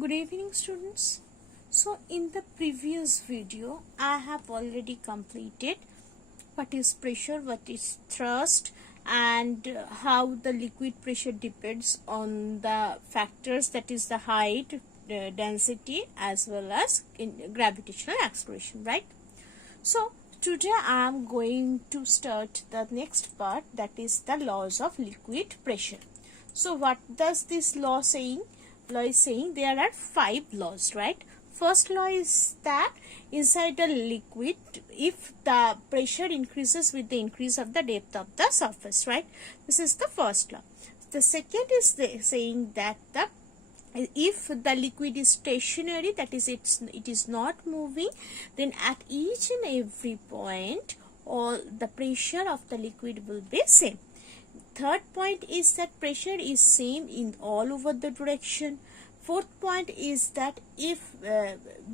Good evening, students. So in the previous video I have already completed what is pressure, what is thrust, and how the liquid pressure depends on the factors, that is the height, density, as well as in gravitational acceleration, right? So today I am going to start the next part, that is the laws of liquid pressure. So what does this law saying? Law is saying there are 5 laws, right? First law is that inside a liquid, if the pressure increases with the increase of the depth of the surface, right? This is the first law. The second is saying that if the liquid is stationary, that is it is not moving, then at each and every point all the pressure of the liquid will be same. Third point is that pressure is same in all over the direction. Fourth point is that if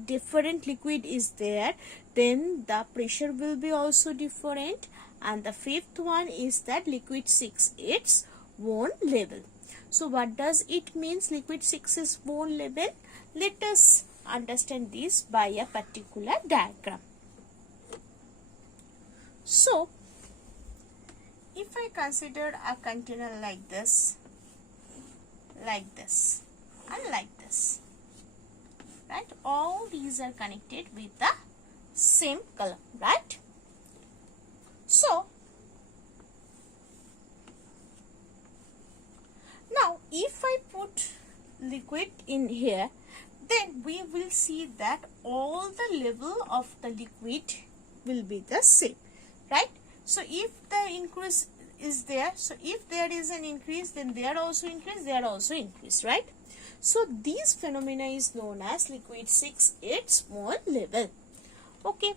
different liquid is there, then the pressure will be also different. And the fifth one is that liquid 6 its own level. So what does it means liquid 6 is own level? Let us understand this by a particular diagram. So if I consider a container like this, and like this, right? All these are connected with the same column, right? So now if I put liquid in here, then we will see that all the level of the liquid will be the same, right? So if the increase is there, so if there is an increase, then there also increase, right? So this phenomena is known as liquid 6 its own level. Okay,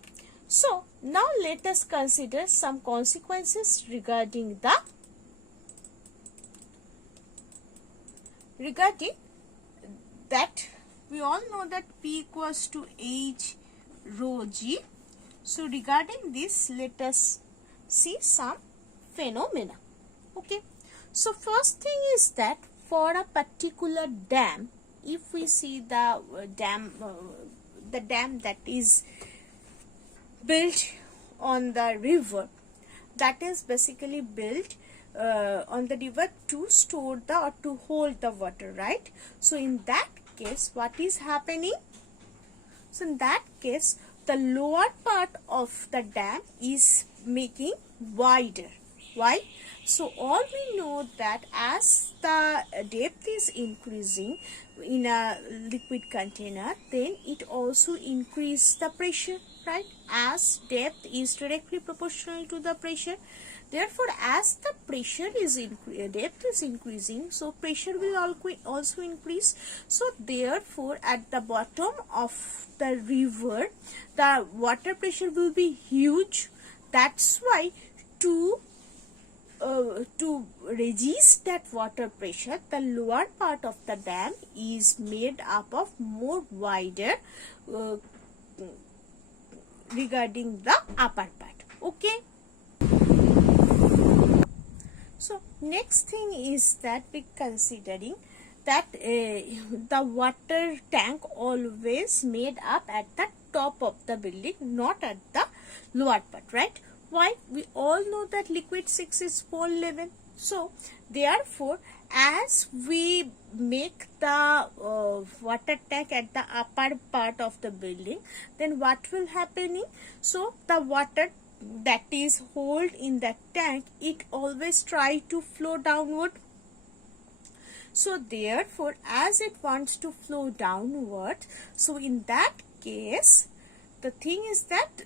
so now let us consider some consequences regarding that. We all know that P equals to H rho G. So regarding this, let us see some phenomena. Okay, so first thing is that for a particular dam, if we see the dam that is built on the river, that is basically built on the river to store the or to hold the water, right? So in that case, what is happening? So in that case, the lower part of the dam is making wider. Why? So all we know that as the depth is increasing in a liquid container, then it also increases the pressure, right? As depth is directly proportional to the pressure. Therefore, as the pressure is depth is increasing, so pressure will also increase. So therefore, at the bottom of the river, the water pressure will be huge. That's why to resist that water pressure, the lower part of the dam is made up of more wider regarding the upper part. Okay. So next thing is that we considering that the water tank always made up at the top of the building, not at the lower part, right? Why? We all know that liquid 6 is own level. So therefore, as we make the water tank at the upper part of the building, then what will happening? So the water that is hold in that tank, it always try to flow downward. So therefore, as it wants to flow downward, so in that case, the thing is that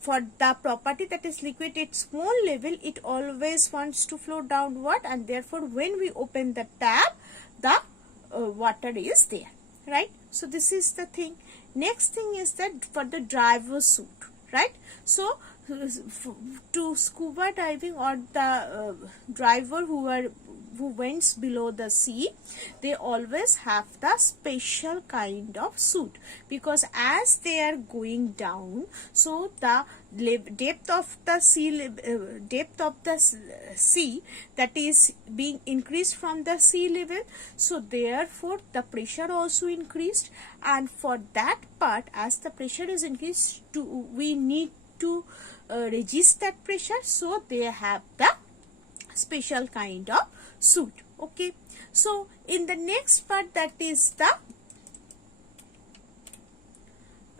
for the property that is liquid its own level, it always wants to flow downward, and therefore when we open the tap, the water is there, right? So this is the thing. Next thing is that for the driver suit, right? So to scuba diving, or the driver who are who went below the sea, they always have the special kind of suit, because as they are going down, so the depth of the sea that is being increased from the sea level, so therefore the pressure also increased, and for that part, as the pressure is increased, we need to resist that pressure, so they have the special kind of suit. Okay, so in the next part, that is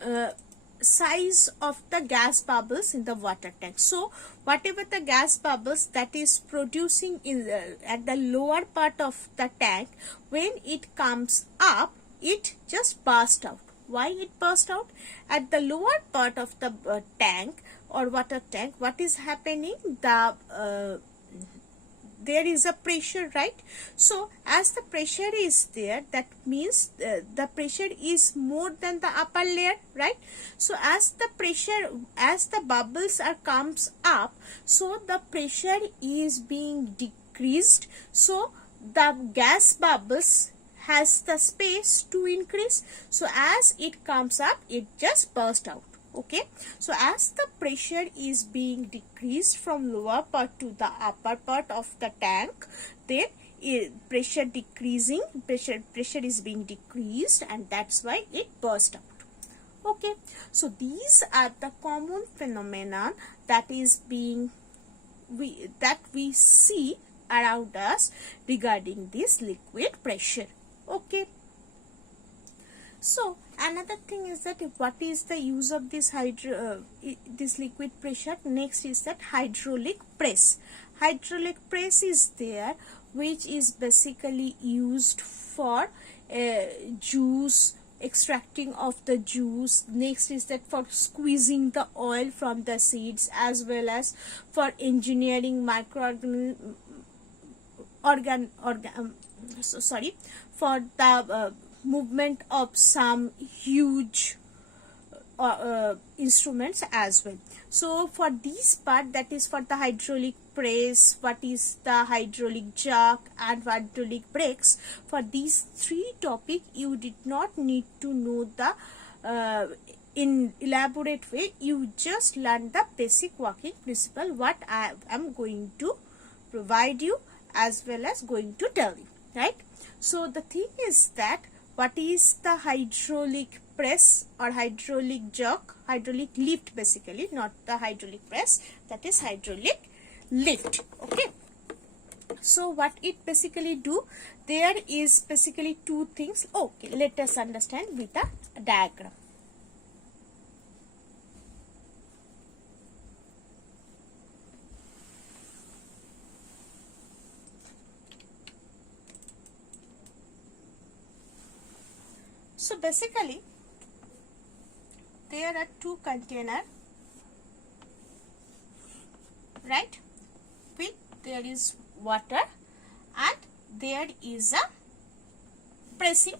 the size of the gas bubbles in the water tank. So whatever the gas bubbles that is producing in at the lower part of the tank, when it comes up, it just burst out. Why it burst out? At the lower part of the tank or water tank, what is happening? There is a pressure, right? So as the pressure is there, that means the pressure is more than the upper layer, right? So as the bubbles comes up, so the pressure is being decreased, so the gas bubbles has the space to increase, so as it comes up, it just burst out. Okay, so as the pressure is being decreased from lower part to the upper part of the tank, then pressure is being decreased, and that's why it burst out. Okay, so these are the common phenomena that is being that we see around us regarding this liquid pressure. Okay, so another thing is that what is the use of this this liquid pressure? Next is that hydraulic press. Hydraulic press is there, which is basically used for juice, extracting of the juice. Next is that for squeezing the oil from the seeds, as well as for engineering for the movement of some huge instruments as well. So for this part, that is for the hydraulic press, what is the hydraulic jack and hydraulic brakes, for these three topics you did not need to know the in elaborate way. You just learn the basic working principle, what I am going to provide you as well as going to tell you, right? So the thing is that what is the hydraulic press or hydraulic jack? Hydraulic lift basically, not the hydraulic press, that is hydraulic lift. Okay, so what it basically do, there is basically two things. Okay, let us understand with a diagram. So basically there are two containers, right? With there is water and there is a pressing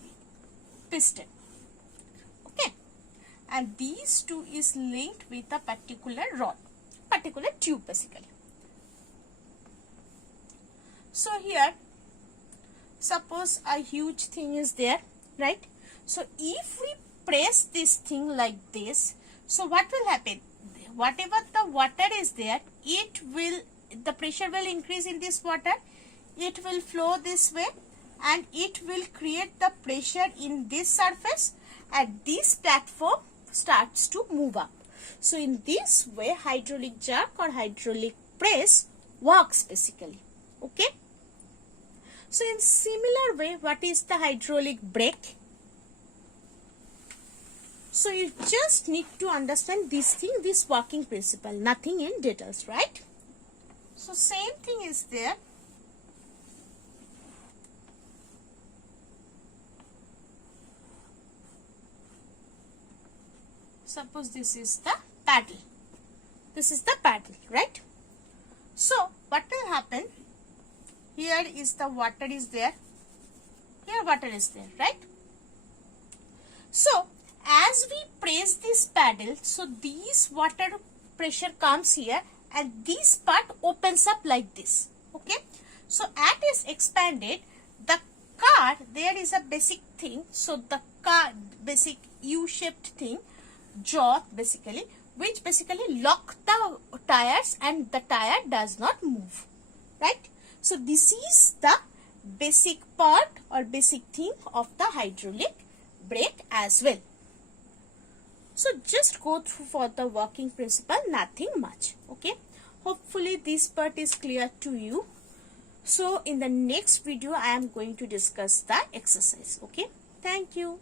piston. Okay, and these two is linked with a particular rod, particular tube basically. So here, suppose a huge thing is there, right? So if we press this thing like this, so what will happen? Whatever the water is there, the pressure will increase in this water, it will flow this way, and it will create the pressure in this surface, and this platform starts to move up. So in this way, hydraulic jack or hydraulic press works basically. Okay, so in similar way, what is the hydraulic brake? So you just need to understand this thing, this working principle, nothing in details, right? So same thing is there. Suppose this is the paddle. This is the paddle, right? So what will happen? Here is the water is there. Here water is there, right? So as we press this paddle, so this water pressure comes here and this part opens up like this. Okay, So as is expanded, the car, there is a basic thing. So the car, basic U-shaped thing, jaw basically, which basically lock the tires and the tire does not move, right? So this is the basic part or basic thing of the hydraulic brake as well. So just go through for the working principle, nothing much. Okay, hopefully this part is clear to you. So in the next video I am going to discuss the exercise. Okay, thank you.